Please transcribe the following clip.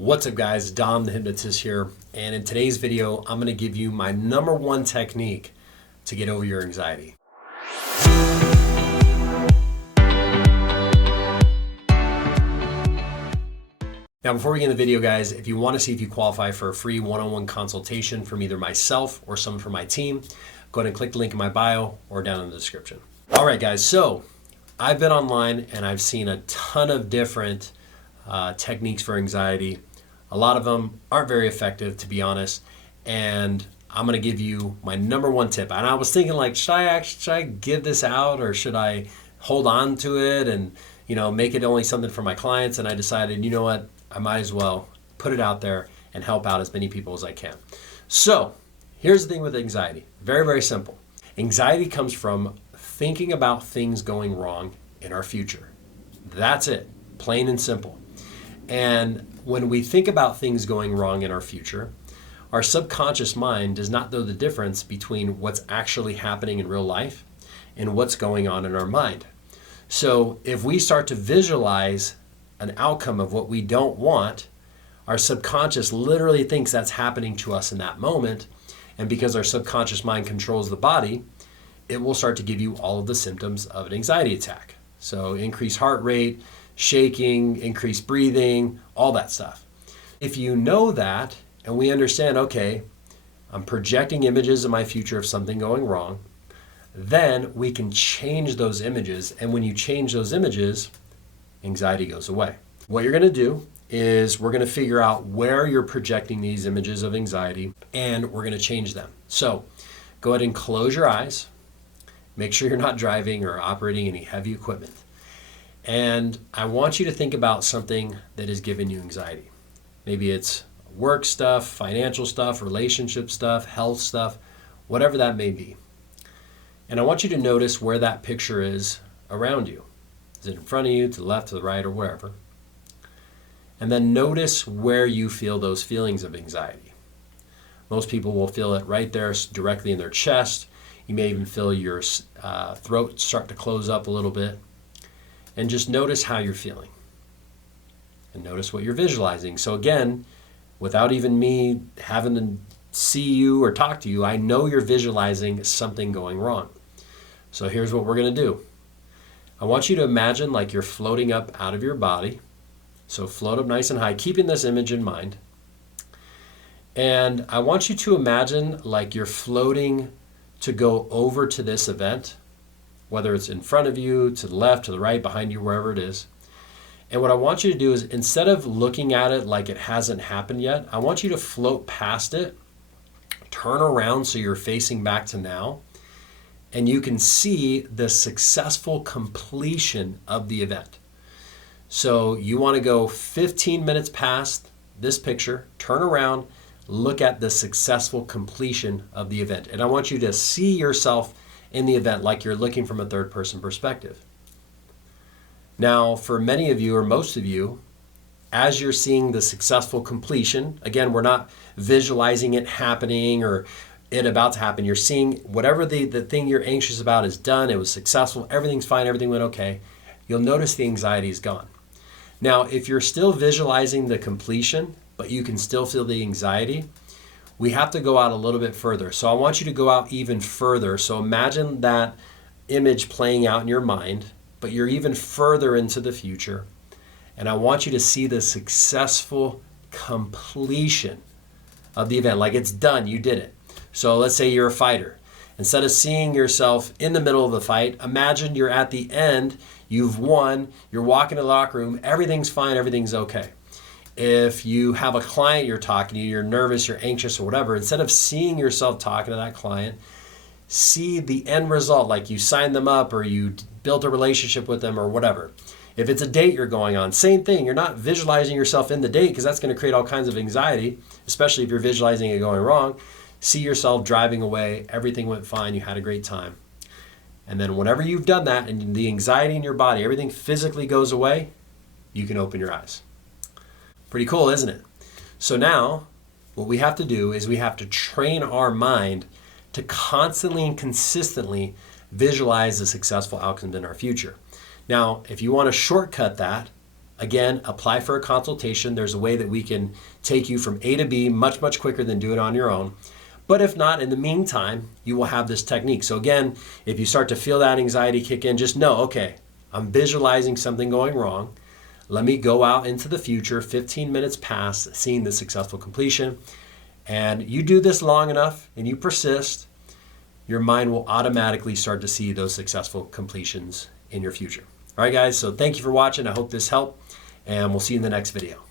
What's up guys, Dom the Hypnotist here, and in today's video I'm going to give you my number one technique to get over your anxiety. Now before we get in the video guys, if you want to see if you qualify for a free one-on-one consultation from either myself or someone from my team, go ahead and click the link in my bio or down in the description. Alright guys, so I've been online and I've seen a ton of different techniques for anxiety. A lot of them aren't very effective, to be honest, and I'm going to give you my number one tip. And I was thinking, like, should I give this out, or should I hold on to it and make it only something for my clients? And I decided, you know what, I might as well put it out there and help out as many people as I can. So here's the thing with anxiety. Very, very simple. Anxiety comes from thinking about things going wrong in our future. That's it, plain and simple. And when we think about things going wrong in our future, our subconscious mind does not know the difference between what's actually happening in real life and what's going on in our mind. So if we start to visualize an outcome of what we don't want, our subconscious literally thinks that's happening to us in that moment. And because our subconscious mind controls the body, it will start to give you all of the symptoms of an anxiety attack. So increased heart rate, shaking, increased breathing, all that stuff. If you know that, and we understand, okay, I'm projecting images of my future of something going wrong, then we can change those images. And when you change those images, anxiety goes away. What you're going to do is we're going to figure out where you're projecting these images of anxiety, and we're going to change them. So go ahead and close your eyes. Make sure you're not driving or operating any heavy equipment. And I want you to think about something that is giving you anxiety. Maybe it's work stuff, financial stuff, relationship stuff, health stuff, whatever that may be. And I want you to notice where that picture is around you. Is it in front of you, to the left, to the right, or wherever? And then notice where you feel those feelings of anxiety. Most people will feel it right there directly in their chest. You may even feel your throat start to close up a little bit. And just notice how you're feeling. And notice what you're visualizing. So again, without even me having to see you or talk to you, I know you're visualizing something going wrong. So here's what we're going to do. I want you to imagine like you're floating up out of your body. So float up nice and high, keeping this image in mind. And I want you to imagine like you're floating to go over to this event, whether it's in front of you, to the left, to the right, behind you, wherever it is. And what I want you to do is, instead of looking at it like it hasn't happened yet, I want you to float past it, turn around so you're facing back to now, and you can see the successful completion of the event. So you want to go 15 minutes past this picture, turn around, look at the successful completion of the event. And I want you to see yourself in the event like you're looking from a third person perspective. Now, for many of you or most of you, as you're seeing the successful completion, again, we're not visualizing it happening or it about to happen. You're seeing whatever the thing you're anxious about is done. It was successful. Everything's fine. Everything went okay. You'll notice the anxiety is gone. Now, if you're still visualizing the completion, but you can still feel the anxiety, we have to go out a little bit further. So I want you to go out even further. So imagine that image playing out in your mind, but you're even further into the future. And I want you to see the successful completion of the event. Like it's done, you did it. So let's say you're a fighter. Instead of seeing yourself in the middle of the fight, imagine you're at the end, you've won, you're walking to the locker room, everything's fine, everything's okay. If you have a client you're talking to, you're nervous, you're anxious or whatever, instead of seeing yourself talking to that client, see the end result, like you signed them up or you built a relationship with them or whatever. If it's a date you're going on, same thing. You're not visualizing yourself in the date because that's going to create all kinds of anxiety, especially if you're visualizing it going wrong. See yourself driving away, everything went fine, you had a great time. And then whenever you've done that and the anxiety in your body, everything physically goes away, you can open your eyes. Pretty cool, isn't it? So now what we have to do is we have to train our mind to constantly and consistently visualize the successful outcomes in our future. Now, if you want to shortcut that, again, apply for a consultation. There's a way that we can take you from A to B much, much quicker than do it on your own. But if not, in the meantime, you will have this technique. So again, if you start to feel that anxiety kick in, just know, okay, I'm visualizing something going wrong. Let me go out into the future, 15 minutes past seeing the successful completion. And you do this long enough and you persist, your mind will automatically start to see those successful completions in your future. All right, guys, so thank you for watching. I hope this helped, and we'll see you in the next video.